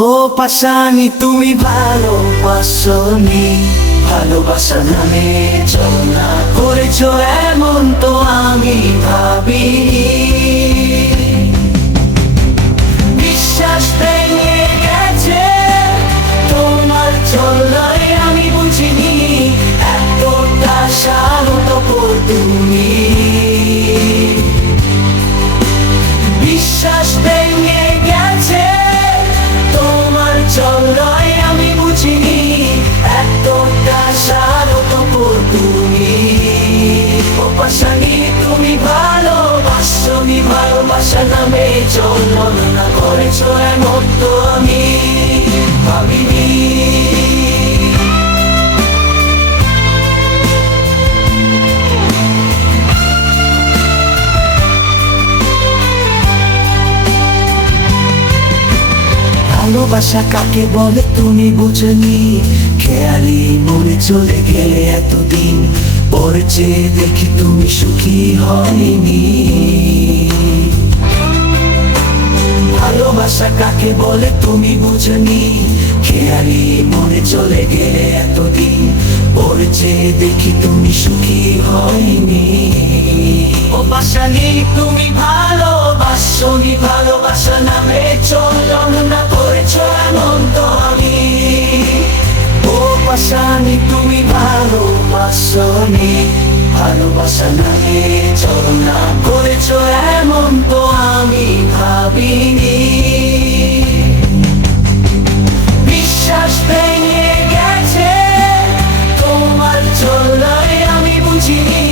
ও পাশানি, তুমি ভালোবাসনি ভালোবাসা নামে চলনা করেছ এমন তো আমি ভাবিনি। বিশ্বাস ভেঙে গেছে, তোমার চলনায় আমি বুঝিনি। এতটা শান্ত তুমি। বিশ্বাস ভেঙে ও পাশানি তুমি ভালোবাসনি ভালোবাসা নামে চলনা করেছ এমন তো আমি ভাবিনি। ভালোবাসা কাকে বলে তুমি বুঝনি? খেয়ালি মনে চলে গেলে এতদিন পরে দেখি তুমি সুখী হয়নি। ভালোবাসা কাকে বলে তুমি বুঝনি? খেয়ালি মনে চলে গেলে এতদিন। পরে দেখি তুমি সুখী হয়নি। ও বাসানি তুমি ভালোবাসনি, ভালোবাসা নামে চলন জানি তুমি ভালোবাসনি ভালোবাসা নামে চরণা করেছ এমন তো আমি ভাবিনি। বিশ্বাস ভেঙে তোমার আমি বুঝিনি।